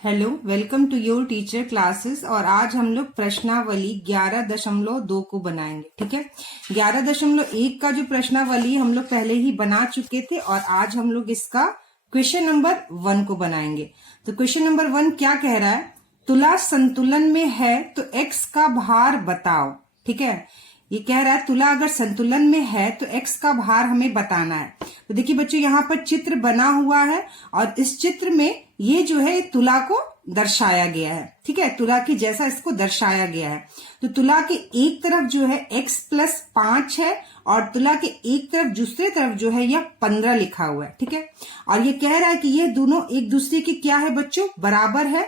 Hello, welcome to your teacher classes. और आज हम लोग प्रश्नावली 11.2 को बनाएंगे। ठीक है, 11.1 का जो प्रश्नावली हम लोग पहले ही बना चुके थे और आज हम लोग इसका क्वेश्चन नंबर 1 को बनाएंगे। तो क्वेश्चन नंबर 1 क्या कह रहा है? तुला संतुलन में है तो x का भार बताओ। ठीक है, ये कह रहा है तुला अगर संतुलन में है तो x का भार हमें बताना है। तो देखिए बच्चों, यहाँ पर चित्र बना हुआ है और इस चित्र में ये जो है तुला को दर्शाया गया है। ठीक है, तुला की जैसा इसको दर्शाया गया है। तो तुला के एक तरफ जो है x+5 है और तुला के एक तरफ दूसरे तरफ जो है यह 15 लिखा हुआ है। ठीक है, और ये कह रहा है कि ये दोनों एक दूसरे के क्या है बच्चों? बराबर है।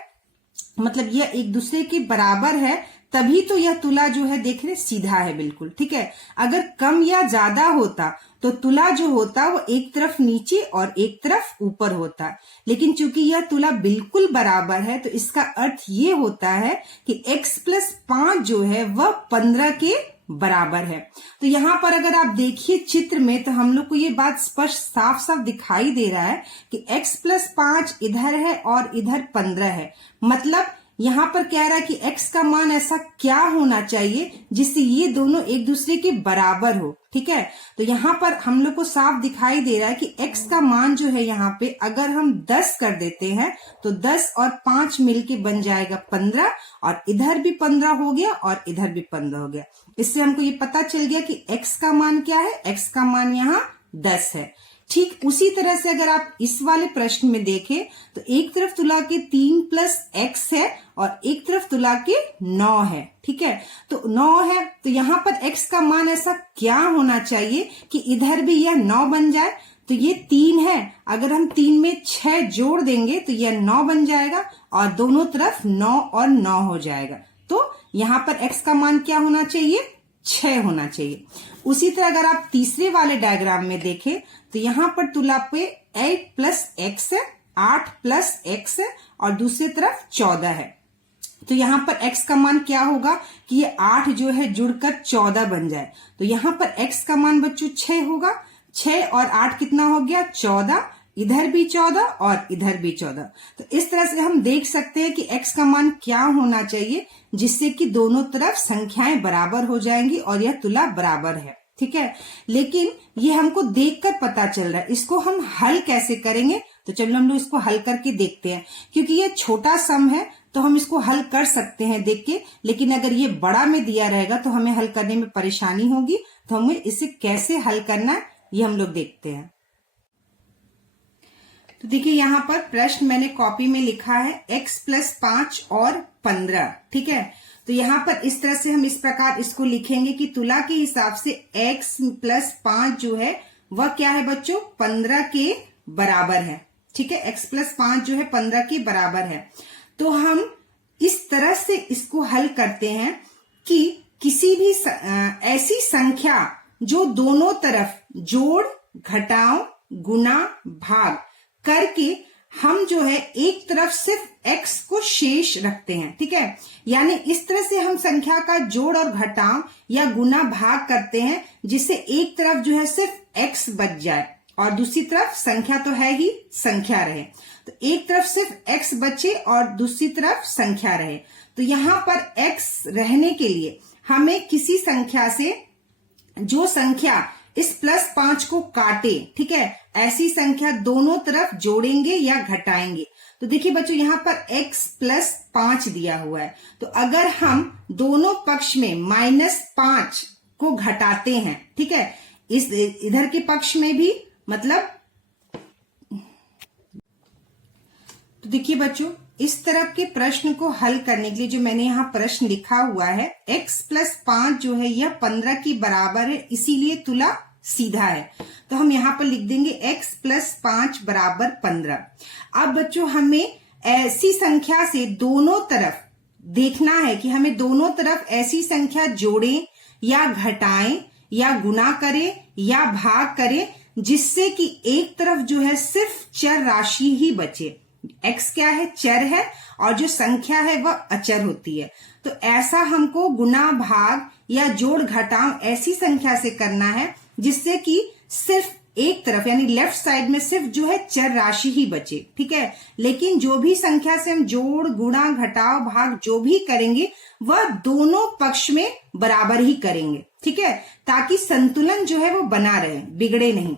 मतलब यह एक दूसरे के बराबर है, तभी तो यह तुला जो है देख रहे सीधा है बिल्कुल। ठीक है, अगर कम या ज्यादा होता तो तुला जो होता वो एक तरफ नीचे और एक तरफ ऊपर होता, लेकिन चूंकि यह तुला बिल्कुल बराबर है तो इसका अर्थ ये होता है कि x+5 जो है वह 15 के बराबर है। तो यहाँ पर अगर आप देखिए चित्र में तो हम लोग को ये बात स्पष्ट साफ साफ दिखाई दे रहा है कि x+5 इधर है और इधर 15 है। मतलब यहाँ पर कह रहा है कि x का मान ऐसा क्या होना चाहिए जिससे ये दोनों एक दूसरे के बराबर हो। ठीक है, तो यहाँ पर हम लोग को साफ दिखाई दे रहा है कि x का मान जो है यहाँ पे अगर हम 10 कर देते हैं तो 10 और 5 मिलके बन जाएगा 15 और इधर भी 15 हो गया और इधर भी 15 हो गया। इससे हमको ये पता चल गया कि x का मान क्या है? x का मान यहाँ 10 है। ठीक उसी तरह से अगर आप इस वाले प्रश्न में देखें तो एक तरफ तुला के 3+x है और एक तरफ तुला के 9 है। ठीक है, तो 9 है तो यहाँ पर x का मान ऐसा क्या होना चाहिए कि इधर भी यह 9 बन जाए। तो ये 3 है, अगर हम 3 में 6 जोड़ देंगे तो यह 9 बन जाएगा और दोनों तरफ 9 और 9 हो जाएगा। तो यहाँ पर x का मान क्या होना चाहिए? 6 होना चाहिए। उसी तरह अगर आप तीसरे वाले डायग्राम में देखें तो यहाँ पर तुला पे 8+x है, 8+x है और दूसरी तरफ 14 है। तो यहाँ पर x का मान क्या होगा कि ये 8 जो है जुड़कर 14 बन जाए। तो यहाँ पर x का मान बच्चों 6 होगा। 6 और 8 कितना हो गया? 14। इधर भी 14 और इधर भी 14। तो इस तरह से हम देख सकते हैं कि x का मान क्या होना चाहिए जिससे कि दोनों तरफ संख्याएं बराबर हो जाएंगी और यह तुला बराबर है। ठीक है, लेकिन ये हमको देखकर पता चल रहा है। इसको हम हल कैसे करेंगे? तो चलो हम लोग इसको हल करके देखते हैं। क्योंकि ये छोटा सम है तो हम इसको हल कर सकते हैं देख के, लेकिन अगर ये बड़ा में दिया रहेगा तो हमें हल करने में परेशानी होगी। तो हमें इसे कैसे हल करना है ये हम लोग देखते हैं। तो देखिए यहाँ पर प्रश्न मैंने कॉपी में लिखा है x+5 और 15। ठीक है, तो यहाँ पर इस तरह से हम इस प्रकार इसको लिखेंगे कि तुला के हिसाब से x+5 जो है वह क्या है बच्चों? 15 के बराबर है। ठीक है, x+5 जो है 15 के बराबर है। तो हम इस तरह से इसको हल करते हैं कि किसी भी ऐसी संख्या जो दोनों तरफ जोड़, घटाव, गुना, भाग करके हम जो है एक तरफ सिर्फ x को शेष रखते हैं। ठीक है, यानी इस तरह से हम संख्या का जोड़ और घटाव या गुना भाग करते हैं जिससे एक तरफ जो है सिर्फ x बच जाए और दूसरी तरफ संख्या तो है ही संख्या रहे। तो एक तरफ सिर्फ x बचे और दूसरी तरफ संख्या रहे। तो यहाँ पर x रहने के लिए हमें किसी संख्या से जो संख्या इस +5 को काटे, ठीक है, ऐसी संख्या दोनों तरफ जोड़ेंगे या घटाएंगे। तो देखिए बच्चों यहाँ पर x+5 दिया हुआ है। तो अगर हम दोनों पक्ष में -5 को घटाते हैं, ठीक है, इस इधर के पक्ष में भी मतलब, तो देखिए बच्चों इस तरह के प्रश्न को हल करने के लिए जो मैंने यहाँ प्रश्न लिखा हुआ है x+5 जो है यह 15 के बराबर है, इसीलिए तुला सीधा है। तो हम यहाँ पर लिख देंगे x+5 बराबर 15। अब बच्चों हमें ऐसी संख्या से दोनों तरफ देखना है कि हमें दोनों तरफ ऐसी संख्या जोड़ें या घटाएं या गुना करें या भाग करें जिससे कि एक तरफ जो है सिर्फ चर राशि ही बचे। x क्या है? चर है और जो संख्या है वह अचर होती है। तो ऐसा हमको गुना, भाग या जोड़, घटाव ऐसी संख्या से करना है जिससे कि सिर्फ एक तरफ यानी लेफ्ट साइड में सिर्फ जो है चर राशि ही बचे, ठीक है। लेकिन जो भी संख्या से हम जोड़, गुणा, घटाव, भाग जो भी करेंगे वह दोनों पक्ष में बराबर ही करेंगे, ठीक है, ताकि संतुलन जो है वो बना रहे, बिगड़े नहीं।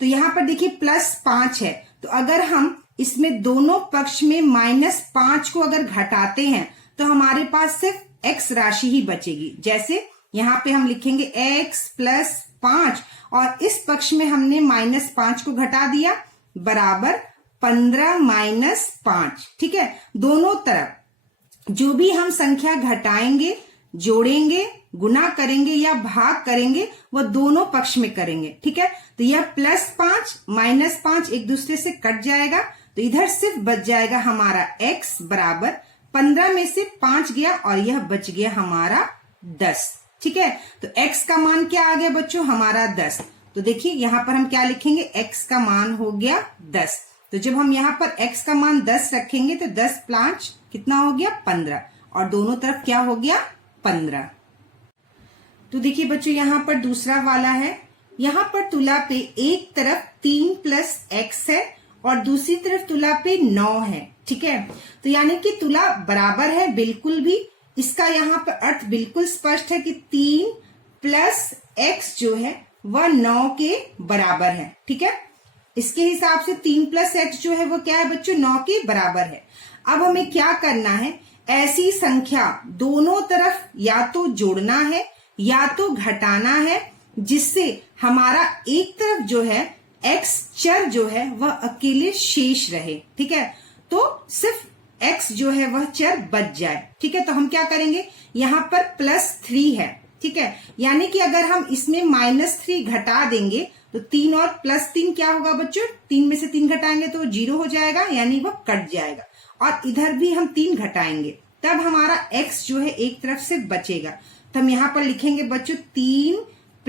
तो यहाँ पर देखिए +5 है, तो अगर हम इसमें दोनों पक्ष में -5 को अगर घटाते हैं तो हमारे पास सिर्फ x राशि ही बचेगी। जैसे यहाँ पे हम लिखेंगे x + 5 और इस पक्ष में हमने -5 को घटा दिया, बराबर 15 - 5, ठीक है। दोनों तरफ जो भी हम संख्या घटाएंगे, जोड़ेंगे, गुना करेंगे या भाग करेंगे वह दोनों पक्ष में करेंगे, ठीक है। तो यह +5 -5 एक दूसरे से कट जाएगा, तो इधर सिर्फ बच जाएगा हमारा x बराबर 15 में से 5 गया और यह बच गया हमारा 10, ठीक है। तो x का मान क्या आ गया बच्चों, हमारा 10। तो देखिए यहाँ पर हम क्या लिखेंगे, x का मान हो गया 10। तो जब हम यहाँ पर x का मान 10 रखेंगे तो 10 + 5 कितना हो गया, 15, और दोनों तरफ क्या हो गया, 15। तो देखिए बच्चों यहाँ पर दूसरा वाला है, यहाँ पर तुला पे एक तरफ 3 + x है और दूसरी तरफ तुला पे 9 है, ठीक है। तो यानी कि तुला बराबर है बिल्कुल भी, इसका यहाँ पर अर्थ बिल्कुल स्पष्ट है कि 3 + x जो है वह 9 के बराबर है, ठीक है। इसके हिसाब से 3 + x जो है वो क्या है बच्चों, 9 के बराबर है। अब हमें क्या करना है, ऐसी संख्या दोनों तरफ या तो जोड़ना है या तो घटाना है, जिससे हमारा एक तरफ जो है x चर जो है वह अकेले शेष रहे, ठीक है। तो सिर्फ x जो है वह चर बच जाए, ठीक है। तो हम क्या करेंगे, यहाँ पर +3 है, ठीक है, यानी कि अगर हम इसमें -3 घटा देंगे तो 3 और +3 क्या होगा बच्चों, 3 में से 3 घटाएंगे तो 0 हो जाएगा, यानी वह कट जाएगा। और इधर भी हम 3 घटाएंगे तब हमारा x जो है एक तरफ से बचेगा। तो हम यहाँ पर लिखेंगे बच्चों 3 +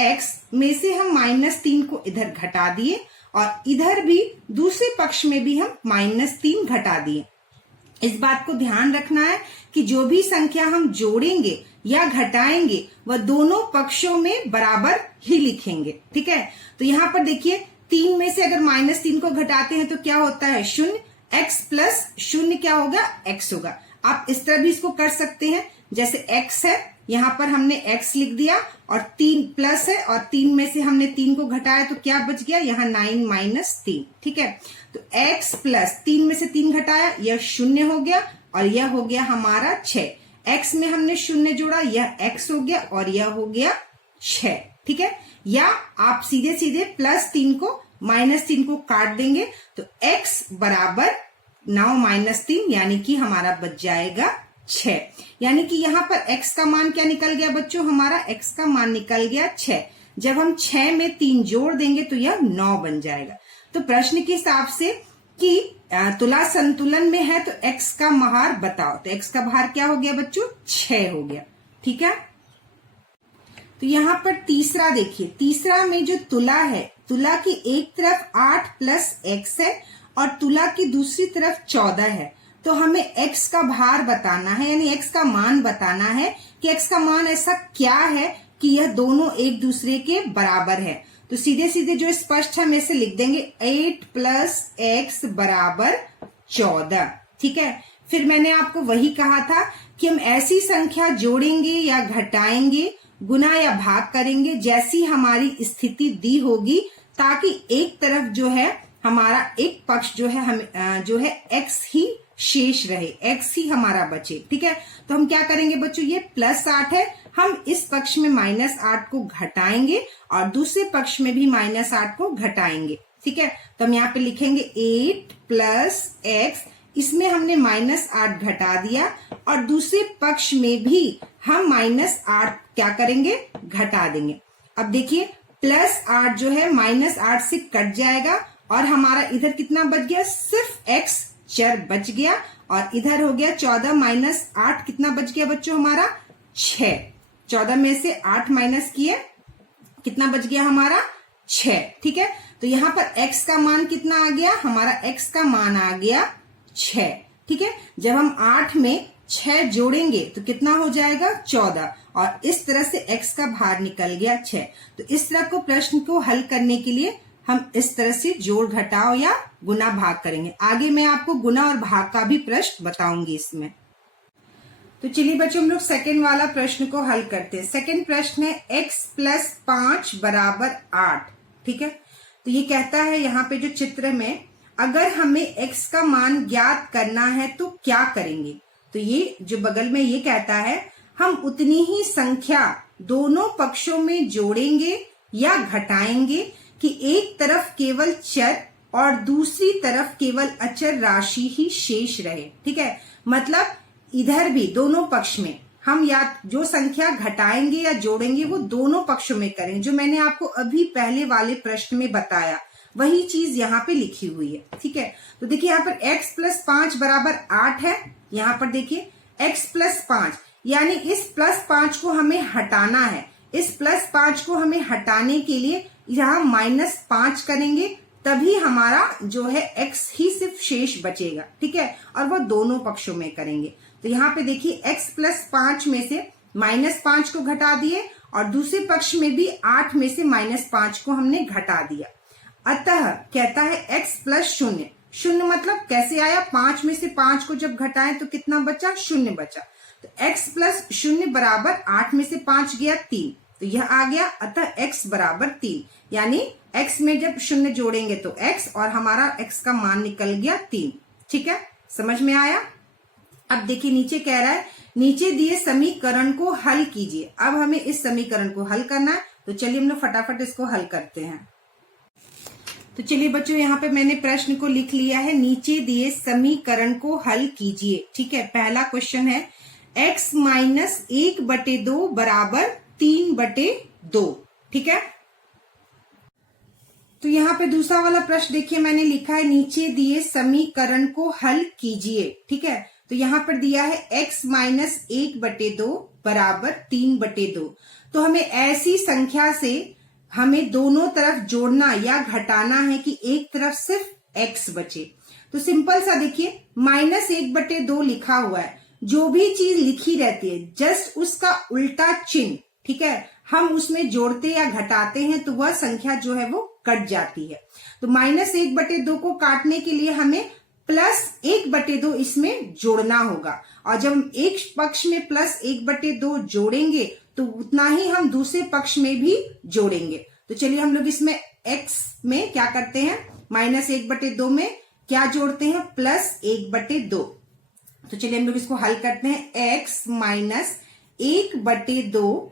x में से हम -3 को इधर घटा दिए और इधर भी दूसरे पक्ष में भी हम -3 घटा दिए। इस बात को ध्यान रखना है कि जो भी संख्या हम जोड़ेंगे या घटाएंगे वह दोनों पक्षों में बराबर ही लिखेंगे, ठीक है। तो यहाँ पर देखिए 3 में से अगर -3 को घटाते हैं तो क्या होता है, 0, x + 0 क्या होगा, x होगा। आप इस तरह भी इसको कर सकते हैं, जैसे x है, यहाँ पर हमने x लिख दिया और 3 प्लस है और 3 में से हमने 3 को घटाया तो क्या बच गया, यहाँ 9 - 3, ठीक है। तो x + 3 में से 3 घटाया, यह 0 हो गया और यह हो गया हमारा 6। x में हमने 0 जोड़ा, यह x हो गया और यह हो गया 6, ठीक है। या आप सीधे सीधे +3 को -3 को काट देंगे तो x बराबर 9 - 3 यानी कि हमारा बच जाएगा 6। यानी कि यहाँ पर x का मान क्या निकल गया बच्चों, हमारा x का मान निकल गया 6। जब हम 6 में 3 जोड़ देंगे तो यह 9 बन जाएगा। तो प्रश्न के हिसाब से कि तुला संतुलन में है तो x का भार बताओ, तो x का भार क्या हो गया बच्चों, 6 हो गया, ठीक है। तो यहाँ पर तीसरा देखिए, तीसरा में जो तुला है, तुला की एक तरफ 8 + x है और तुला की दूसरी तरफ 14 है। तो हमें x का भार बताना है, यानी x का मान बताना है कि x का मान ऐसा क्या है कि यह दोनों एक दूसरे के बराबर है। तो सीधे सीधे जो स्पष्ट है हम इसे लिख देंगे 8 + x बराबर 14, ठीक है। फिर मैंने आपको वही कहा था कि हम ऐसी संख्या जोड़ेंगे या घटाएंगे, गुना या भाग करेंगे जैसी हमारी स्थिति दी होगी, ताकि एक तरफ जो है हमारा एक पक्ष जो है हम जो है x ही शेष रहे, x ही हमारा बचे, ठीक है। तो हम क्या करेंगे बच्चों, ये +8 है, हम इस पक्ष में -8 को घटाएंगे और दूसरे पक्ष में भी -8 को घटाएंगे, ठीक है। तो हम यहाँ पे लिखेंगे 8 + x, इसमें हमने -8 घटा दिया और दूसरे पक्ष में भी हम -8 क्या करेंगे, घटा देंगे। अब देखिए +8 जो है -8 से कट जाएगा और हमारा इधर कितना बच गया, सिर्फ x चर बच गया और इधर हो गया 14 - 8 कितना बच गया बच्चों, हमारा 6। 14 में से 8 माइनस किए, कितना बच गया हमारा 6, ठीक है। तो यहाँ पर x का मान कितना आ गया, हमारा x का मान आ गया 6, ठीक है। जब हम 8 में 6 जोड़ेंगे तो कितना हो जाएगा 14, और इस तरह से x का भार निकल गया 6। तो इस तरह को प्रश्न को हल करने के लिए हम इस तरह से जोड़ घटाव या गुना भाग करेंगे। आगे मैं आपको गुना और भाग का भी प्रश्न बताऊंगी इसमें। तो चलिए बच्चों हम लोग सेकेंड वाला प्रश्न को हल करते हैं। सेकेंड प्रश्न है x + 5 = 8। ठीक है, तो ये कहता है यहाँ पे जो चित्र में, अगर हमें x का मान ज्ञात करना है तो क्या करेंगे। तो ये जो बगल में ये कहता है हम उतनी ही संख्या दोनों पक्षों में जोड़ेंगे या घटाएंगे कि एक तरफ केवल चर और दूसरी तरफ केवल अचर राशि ही शेष रहे। ठीक है, मतलब इधर भी दोनों पक्ष में हम या जो संख्या घटाएंगे या जोड़ेंगे वो दोनों पक्षों में करें, जो मैंने आपको अभी पहले वाले प्रश्न में बताया वही चीज यहाँ पे लिखी हुई है। ठीक है, तो देखिए यहाँ पर x + 5 = 8 है। यहाँ पर देखिए x + 5 यानी इस +5 को हमें हटाना है। इस +5 को हमें हटाने के लिए यहाँ -5 करेंगे, तभी हमारा जो है x ही सिर्फ शेष बचेगा। ठीक है, और वो दोनों पक्षों में करेंगे। तो यहाँ पे देखिए x + 5 में से -5 को घटा दिए और दूसरे पक्ष में भी 8 में से -5 को हमने घटा दिया। अतः कहता है x + 0। 0 मतलब कैसे आया, 5 में से 5 को जब घटाएं तो कितना बचा, 0 बचा। तो x + 0 = 8 में से 5 गया 3, तो यह आ गया। अतः x = 3, यानी x में जब 0 जोड़ेंगे तो x और हमारा x का मान निकल गया 3। ठीक है, समझ में आया। अब देखिए नीचे कह रहा है नीचे दिए समीकरण को हल कीजिए। अब हमें इस समीकरण को हल करना है, तो चलिए हम लोग फटाफट इसको हल करते हैं। तो चलिए बच्चों यहाँ पे मैंने प्रश्न को लिख लिया है, नीचे दिए समीकरण को हल कीजिए। ठीक है, पहला क्वेश्चन है x - 1/2 = 3/2। ठीक है, तो यहाँ पे दूसरा वाला प्रश्न देखिए मैंने लिखा है नीचे दिए समीकरण को हल कीजिए। ठीक है, तो यहाँ पर दिया है x - 1/2 = 3/2। तो हमें ऐसी संख्या से हमें दोनों तरफ जोड़ना या घटाना है कि एक तरफ सिर्फ x बचे। तो सिंपल सा देखिए -1/2 लिखा हुआ है, जो भी चीज लिखी रहती है जस्ट उसका उल्टा चिन्ह, ठीक है, हम उसमें जोड़ते या घटाते हैं तो वह संख्या जो है वो कट जाती है। तो -1/2 को काटने के लिए हमें +1/2 इसमें जोड़ना होगा, और जब हम एक पक्ष में +1/2 जोड़ेंगे तो उतना ही हम दूसरे पक्ष में भी जोड़ेंगे। तो चलिए हम लोग इसमें x में क्या करते हैं, -1/2 में क्या जोड़ते हैं, +1/2। तो चलिए हम लोग इसको हल करते हैं। x - 1/2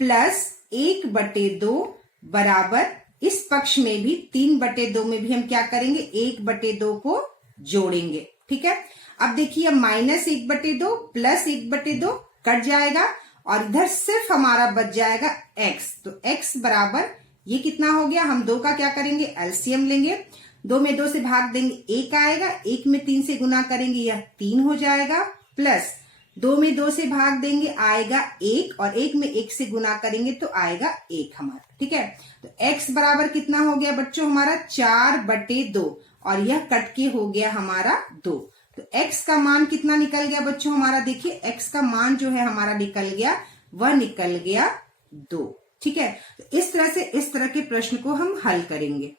+1/2 बराबर इस पक्ष में भी 3/2 में भी हम क्या करेंगे, 1/2 को जोड़ेंगे। ठीक है, अब देखिए -1/2 +1/2 कट जाएगा और इधर सिर्फ हमारा बच जाएगा x। तो x बराबर ये कितना हो गया, हम 2 का क्या करेंगे, एलसीएम लेंगे। 2 में 2 से भाग देंगे 1 आएगा, 1 में 3 से गुना करेंगे यह 3 हो जाएगा, प्लस 2 में 2 से भाग देंगे आएगा 1, और 1 में 1 से गुना करेंगे तो आएगा 1 हमारा। ठीक है, तो x बराबर कितना हो गया बच्चों, हमारा 4/2, और यह कट के हो गया हमारा 2। तो x का मान कितना निकल गया बच्चों हमारा, देखिए x का मान जो है हमारा निकल गया, वह निकल गया 2। ठीक है, तो इस तरह से इस तरह के प्रश्न को हम हल करेंगे।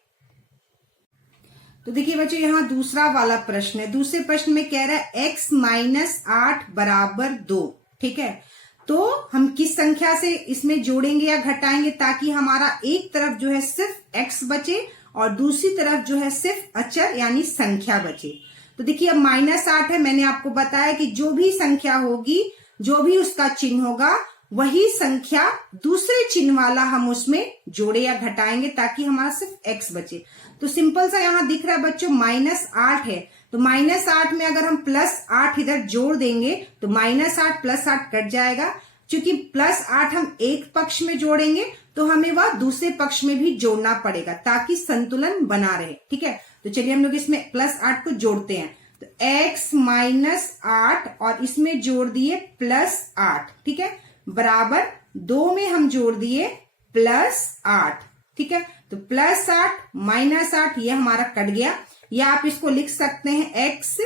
तो देखिए बच्चों यहाँ दूसरा वाला प्रश्न है। दूसरे प्रश्न में कह रहा है x - 8 = 2। ठीक है, तो हम किस संख्या से इसमें जोड़ेंगे या घटाएंगे ताकि हमारा एक तरफ जो है सिर्फ x बचे और दूसरी तरफ जो है सिर्फ अचर यानी संख्या बचे। तो देखिए अब -8 है, मैंने आपको बताया कि जो भी संख्या होगी, जो भी उसका चिन्ह होगा, वही संख्या दूसरे चिन्ह वाला हम उसमें जोड़े या घटाएंगे ताकि हमारा सिर्फ x बचे। तो सिंपल सा यहाँ दिख रहा है बच्चों -8 है, तो -8 में अगर हम +8 इधर जोड़ देंगे तो -8 +8 कट जाएगा। क्योंकि +8 हम एक पक्ष में जोड़ेंगे तो हमें वह दूसरे पक्ष में भी जोड़ना पड़ेगा ताकि संतुलन बना रहे। ठीक है, तो चलिए हम लोग इसमें +8 को जोड़ते हैं। तो x - 8 और इसमें जोड़ दिए +8। ठीक है, बराबर 2 में हम जोड़ दिए +8। ठीक है, तो +8 -8 ये हमारा कट गया, या आप इसको लिख सकते हैं x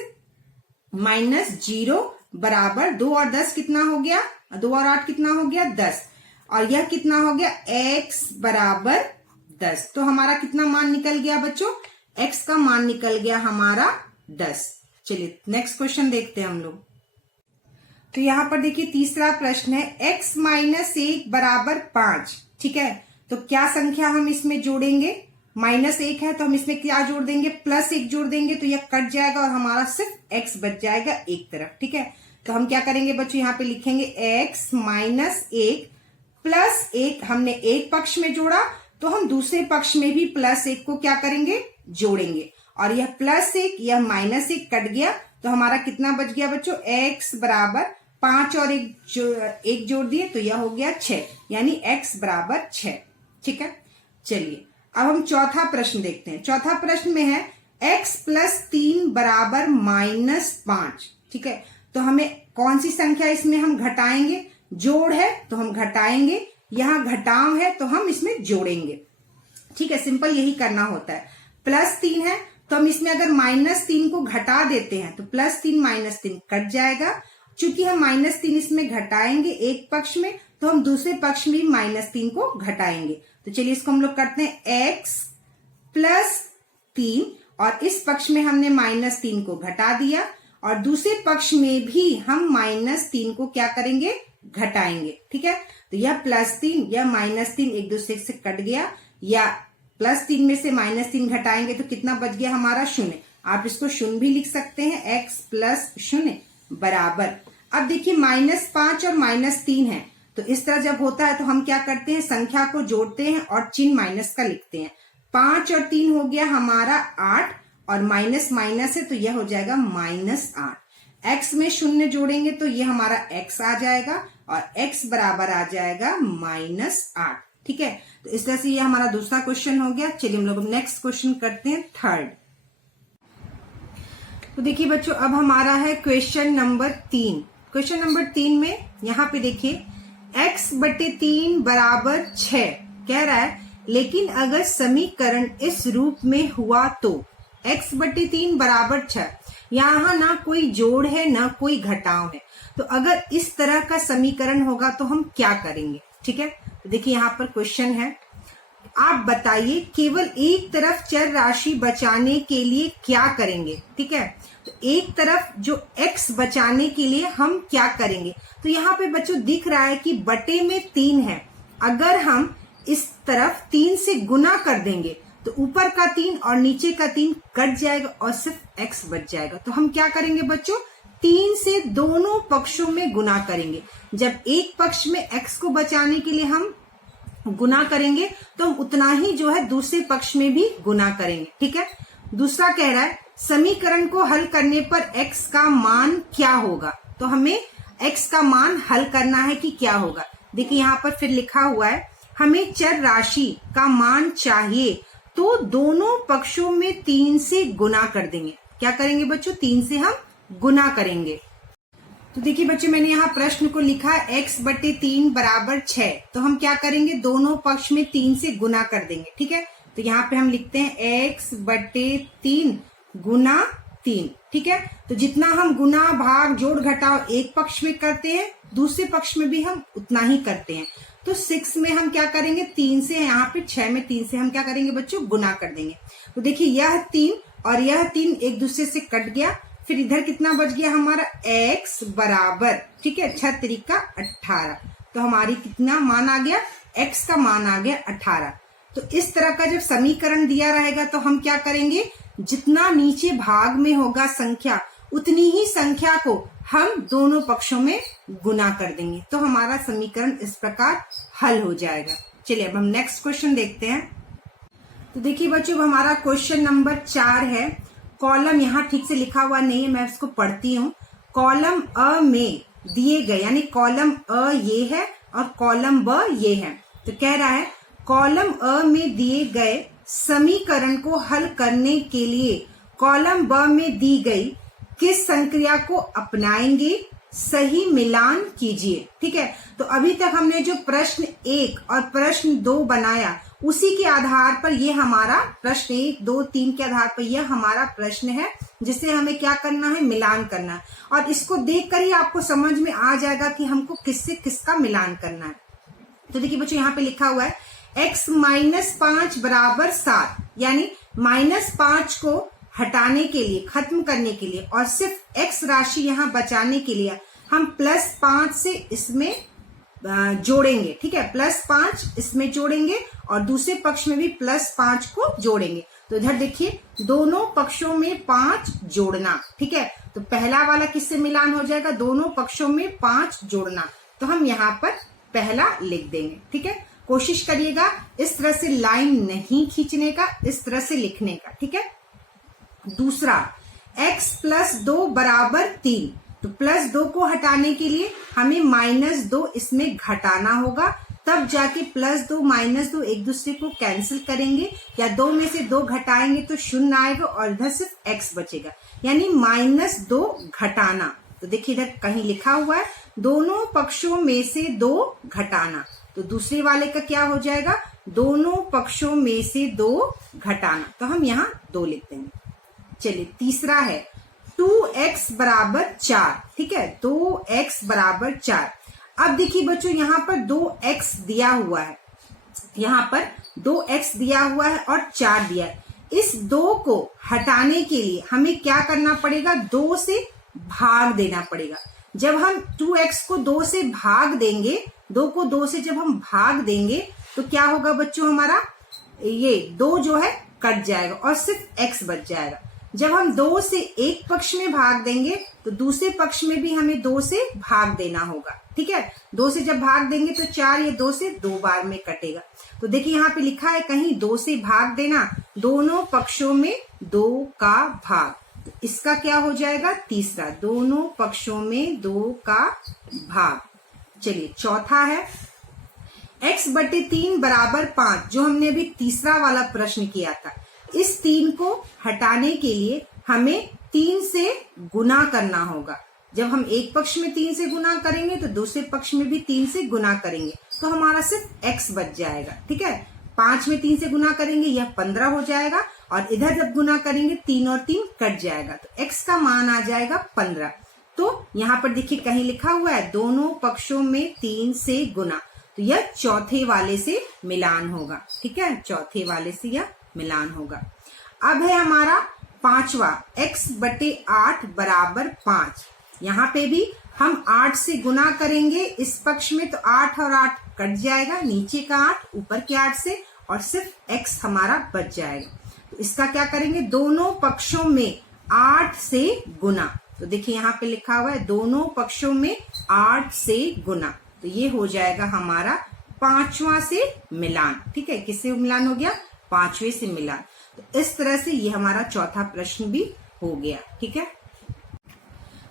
- 0 बराबर 2 और 10 कितना हो गया, 2 और 8 कितना हो गया 10, और यह कितना हो गया x बराबर 10। तो हमारा कितना मान निकल गया बच्चों, x का मान निकल गया हमारा 10। चलिए नेक्स्ट क्वेश्चन देखते हैं हम लोग। तो यहाँ पर देखिए तीसरा प्रश्न है x माइनस 1 बराबर 5। ठीक है, तो क्या संख्या हम इसमें जोड़ेंगे, -1 है तो हम इसमें क्या जोड़ देंगे, +1 जोड़ देंगे, तो यह कट जाएगा और हमारा सिर्फ x बच जाएगा एक तरफ। ठीक है, तो हम क्या करेंगे बच्चों, यहाँ पे लिखेंगे x माइनस 1 प्लस 1, हमने एक पक्ष में जोड़ा तो हम दूसरे पक्ष में भी +1 को क्या करेंगे, जोड़ेंगे, और यह +1 यह -1 कट गया, तो हमारा कितना बच गया बच्चों, x बराबर 5 और 1 जोड़ दिए तो यह हो गया 6, यानी x बराबर 6। ठीक है, चलिए अब हम चौथा प्रश्न देखते हैं। चौथा प्रश्न में है x प्लस 3 बराबर -5। ठीक है, तो हमें कौन सी संख्या इसमें हम घटाएंगे, जोड़ है तो हम घटाएंगे, यहाँ घटाव है तो हम इसमें जोड़ेंगे। ठीक है, सिंपल यही करना होता है। +3 है तो हम इसमें अगर -3 को घटा देते हैं तो +3 -3 कट जाएगा। चूंकि हम -3 इसमें घटाएंगे एक पक्ष में, तो हम दूसरे पक्ष में -3 को घटाएंगे। तो चलिए इसको हम लोग करते हैं x प्लस 3, और इस पक्ष में हमने -3 को घटा दिया, और दूसरे पक्ष में भी हम -3 को क्या करेंगे, घटाएंगे। ठीक है, तो यह +3 या -3 एक दूसरे से कट गया, या +3 में से -3 घटाएंगे तो कितना बच गया हमारा, 0। आप इसको 0 भी लिख सकते हैं, x प्लस 0 बराबर। अब देखिए -5 और -3 है, तो इस तरह जब होता है तो हम क्या करते हैं, संख्या को जोड़ते हैं और चिन्ह माइनस का लिखते हैं। 5 और 3 हो गया हमारा 8, और माइनस माइनस है तो यह हो जाएगा -8। x में 0 जोड़ेंगे तो यह हमारा x आ जाएगा, और x बराबर आ जाएगा -8। ठीक है, तो इस तरह से ये हमारा दूसरा क्वेश्चन हो गया। चलिए हम लोग नेक्स्ट क्वेश्चन करते हैं, थर्ड। तो देखिए बच्चों, अब हमारा है क्वेश्चन नंबर 3। क्वेश्चन नंबर 3 में यहाँ पे देखिए x/3 बराबर 6 कह रहा है, लेकिन अगर समीकरण इस रूप में हुआ तो x/3 बराबर 6। यहाँ ना कोई जोड़ है ना कोई घटाव है, तो अगर इस तरह का समीकरण होगा तो हम क्या करेंगे। ठीक है, तो देखिए यहाँ पर क्वेश्चन है, आप बताइए केवल एक तरफ चर राशि बचाने के लिए क्या करेंगे। ठीक है, तो एक तरफ जो x बचाने के लिए हम क्या करेंगे, तो यहाँ पे बच्चों दिख रहा है कि बटे में 3 है, अगर हम इस तरफ 3 से गुना कर देंगे तो ऊपर का 3 और नीचे का 3 कट जाएगा और सिर्फ x बच जाएगा। तो हम क्या करेंगे बच्चों, 3 से दोनों पक्षों में गुना करेंगे। जब एक पक्ष में x को बचाने के लिए हम गुना करेंगे तो हम उतना ही जो है दूसरे पक्ष में भी गुना करेंगे। ठीक है, दूसरा कह रहा है समीकरण को हल करने पर x का मान क्या होगा, तो हमें x का मान हल करना है कि क्या होगा। देखिए यहाँ पर फिर लिखा हुआ है, हमें चर राशि का मान चाहिए तो दोनों पक्षों में 3 से गुना कर देंगे। क्या करेंगे बच्चों, 3 से हम गुना करेंगे। तो देखिए बच्चों, मैंने यहाँ प्रश्न को लिखा x/3 बराबर 6, तो हम क्या करेंगे, दोनों पक्ष में 3 से गुना कर देंगे। ठीक है, तो यहाँ पे हम लिखते हैं x/3 गुना 3। ठीक है, तो जितना हम गुना भाग जोड़ घटाव एक पक्ष में करते हैं, दूसरे पक्ष में भी हम उतना ही करते हैं। तो 6 में हम क्या करेंगे, 3 से, यहाँ पे 6 में 3 से हम क्या करेंगे बच्चों, गुना कर देंगे। तो देखिए यह 3 और यह 3 एक दूसरे से कट गया, फिर इधर कितना बच गया हमारा x बराबर, ठीक है, 6 त्रिका 18। तो हमारी कितना मान आ गया, x का मान आ गया 18। तो इस तरह का जब समीकरण दिया रहेगा तो हम क्या करेंगे, जितना नीचे भाग में होगा संख्या उतनी ही संख्या को हम दोनों पक्षों में गुना कर देंगे, तो हमारा समीकरण इस प्रकार हल हो जाएगा। चलिए अब हम नेक्स्ट क्वेश्चन देखते हैं। तो देखिए बच्चों, हमारा क्वेश्चन नंबर 4 है। कॉलम यहाँ ठीक से लिखा हुआ नहीं है, मैं इसको पढ़ती हूँ। कॉलम अ में दिए गए, यानी कॉलम अ ये है और कॉलम ब ये है। तो कह रहा है कॉलम अ में दिए गए समीकरण को हल करने के लिए कॉलम ब में दी गई किस संक्रिया को अपनाएंगे, सही मिलान कीजिए। ठीक है, तो अभी तक हमने जो प्रश्न 1 और प्रश्न 2 बनाया उसी के आधार पर ये हमारा प्रश्न 1, 2, 3 के आधार पर यह हमारा प्रश्न है, जिसे हमें क्या करना है, मिलान करना है। और इसको देखकर ही आपको समझ में आ जाएगा कि हमको किससे किसका मिलान करना है। तो देखिए बच्चों, यहाँ पे लिखा हुआ है x - 5 बराबर 7, यानी -5 को हटाने के लिए, खत्म करने के लिए और सिर्फ x राशि यहाँ बचाने के लिए हम +5 से इसमें जोड़ेंगे। ठीक है, +5 इसमें जोड़ेंगे और दूसरे पक्ष में भी +5 को जोड़ेंगे। तो इधर देखिए, दोनों पक्षों में 5 जोड़ना। ठीक है, तो पहला वाला किससे मिलान हो जाएगा, दोनों पक्षों में 5 जोड़ना। तो हम यहाँ पर पहला लिख देंगे। ठीक है, कोशिश करिएगा इस तरह से लाइन नहीं खींचने का, इस तरह से लिखने का। ठीक है, दूसरा x + 2 बराबर 3, तो +2 को हटाने के लिए हमें -2 इसमें घटाना होगा, तब जाके +2 -2 एक दूसरे को कैंसिल करेंगे, या 2 में से 2 घटाएंगे तो 0 आएगा और इधर सिर्फ x बचेगा, यानी -2 घटाना। तो देखिए इधर कहीं लिखा हुआ है दोनों पक्षों में से 2 घटाना, तो दूसरे वाले का क्या हो जाएगा, दोनों पक्षों में से 2 घटाना। तो हम यहाँ 2 लिख देंगे। चलिए, तीसरा है 2x बराबर 4। ठीक है, 2x बराबर 4। अब देखिए बच्चों, यहाँ पर 2x दिया हुआ है, यहाँ पर 2x दिया हुआ है और 4 दिया है। इस 2 को हटाने के लिए हमें क्या करना पड़ेगा, 2 से भाग देना पड़ेगा। जब हम 2x को 2 से भाग देंगे, 2 को 2 से जब हम भाग देंगे तो क्या होगा बच्चों, हमारा ये 2 जो है कट जाएगा और सिर्फ x बच जाएगा। जब हम 2 से एक पक्ष में भाग देंगे तो दूसरे पक्ष में भी हमें 2 से भाग देना होगा। ठीक है, 2 से जब भाग देंगे तो 4 ये 2 से 2 बार में कटेगा। तो देखिए यहाँ पे लिखा है कहीं 2 से भाग देना, दोनों पक्षों में 2 का भाग। तो इसका क्या हो जाएगा, तीसरा, दोनों पक्षों में 2 का भाग। चलिए, चौथा है x/3 बराबर 5, जो हमने अभी तीसरा वाला प्रश्न किया था। इस 3 को हटाने के लिए हमें 3 से गुना करना होगा। जब हम एक पक्ष में 3 से गुना करेंगे तो दूसरे पक्ष में भी 3 से गुना करेंगे, तो हमारा सिर्फ x बच जाएगा। ठीक है, 5 में 3 से गुना करेंगे, यह 15 हो जाएगा, और इधर जब गुना करेंगे 3 और 3 कट जाएगा, तो x का मान आ जाएगा 15। तो यहाँ पर देखिए कहीं लिखा हुआ है दोनों पक्षों में 3 से गुना, तो यह चौथे वाले से मिलान होगा। ठीक है, चौथे वाले से यह मिलान होगा। अब है हमारा पांचवा, x/8 बराबर 5। यहाँ पे भी हम 8 से गुना करेंगे इस पक्ष में, तो 8 और 8 कट जाएगा, नीचे का 8 ऊपर के 8 से, और सिर्फ x हमारा बच जाएगा। तो इसका क्या करेंगे, दोनों पक्षों में 8 से गुना। तो देखिए यहाँ पे लिखा हुआ है दोनों पक्षों में 8 से गुना, तो ये हो जाएगा हमारा 5वां से मिलान। ठीक है, किससे मिलान हो गया, 5वें से मिलान। तो इस तरह से ये हमारा चौथा प्रश्न भी हो गया। ठीक है,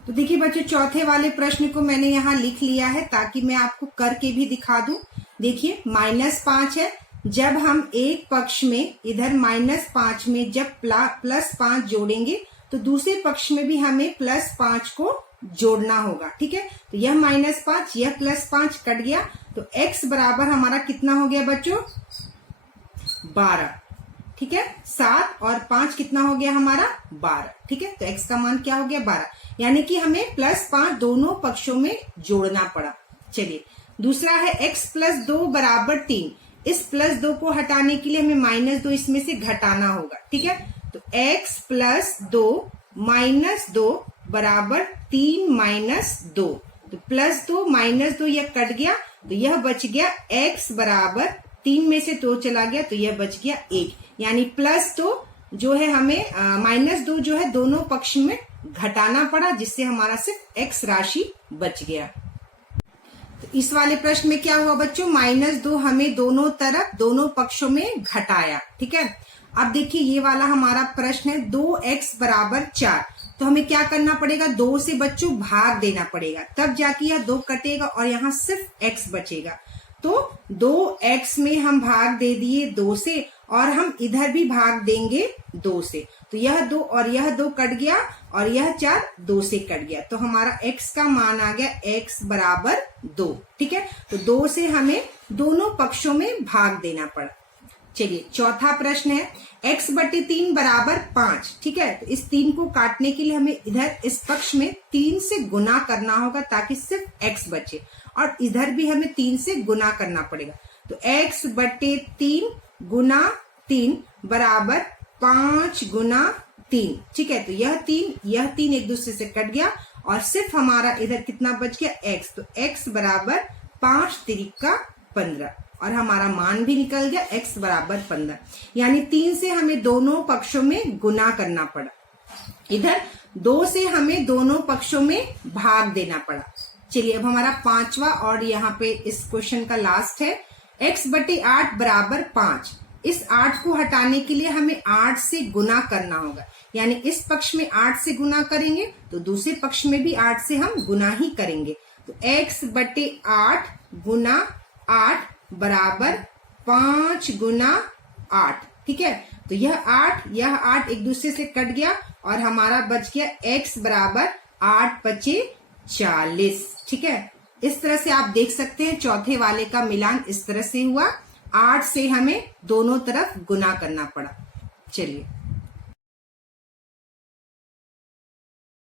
तो देखिए बच्चों, चौथे वाले प्रश्न को मैंने यहाँ लिख लिया है ताकि मैं आपको करके भी दिखा दूं। देखिए -5 है, जब हम एक पक्ष में इधर -5 में जब +5 जोड़ेंगे तो दूसरे पक्ष में भी हमें +5 को जोड़ना होगा। ठीक है, तो यह -5, यह +5 कट गया, तो x बराबर हमारा कितना हो गया बच्चों, 12। ठीक है, 7 और 5 कितना हो गया हमारा, 12। ठीक है, तो x का मान क्या हो गया, 12, यानी कि हमें +5 दोनों पक्षों में जोड़ना पड़ा। चलिए, दूसरा है x + 2 बराबर 3। इस +2 को हटाने के लिए हमें -2 इसमें से घटाना होगा। ठीक है, तो x + 2 - 2 बराबर 3 - 2, तो +2 - 2 यह कट गया, तो यह बच गया x बराबर 3 में से 2 चला गया, तो यह बच गया 1, यानी +2 जो है हमें -2 जो है दोनों पक्ष में घटाना पड़ा, जिससे हमारा सिर्फ x राशि बच गया। तो इस वाले प्रश्न में क्या हुआ बच्चों, -2 हमें दोनों तरफ दोनों पक्षों में घटाया। ठीक है, अब देखिए ये वाला हमारा प्रश्न है 2x बराबर 4। तो हमें क्या करना पड़ेगा, 2 से बच्चों भाग देना पड़ेगा, तब जाके यह 2 कटेगा और यहाँ सिर्फ x बचेगा। तो 2x में हम भाग दे दिए 2 से, और हम इधर भी भाग देंगे 2 से, तो यह 2 और यह 2 कट गया, और यह 4 2 से कट गया, तो हमारा x का मान आ गया x बराबर 2। ठीक है, तो 2 से हमें दोनों पक्षों में भाग देना पड़ा। चलिए चौथा प्रश्न है x/3 बराबर 5। ठीक है, तो इस 3 को काटने के लिए हमें इधर इस पक्ष में 3 से गुना करना होगा ताकि सिर्फ x बचे, और इधर भी हमें 3 से गुना करना पड़ेगा। तो x/3 गुना 3 बराबर 5 गुना 3। ठीक है, तो यह 3 एक दूसरे से कट गया और सिर्फ हमारा इधर कितना बच गया x। तो x बराबर 5 तिरिका 15 और हमारा मान भी निकल गया x बराबर 15। यानी 3 से हमें दोनों पक्षों में गुना करना पड़ा, इधर 2 से हमें दोनों पक्षों में भाग देना पड़ा। चलिए अब हमारा पांचवा और यहाँ पे इस क्वेश्चन का लास्ट है x/8 बराबर 5। इस 8 को हटाने के लिए हमें 8 से गुना करना होगा, यानी इस पक्ष में 8 से गुना करेंगे तो दूसरे पक्ष में भी 8 से हम गुना ही करेंगे। तो x/8 गुना 8 बराबर 5 गुना 8। ठीक है, तो यह 8 एक दूसरे से कट गया और हमारा बच गया x बराबर 8 × 40। ठीक है, इस तरह से आप देख सकते हैं चौथे वाले का मिलान इस तरह से हुआ, 8 से हमें दोनों तरफ गुना करना पड़ा। चलिए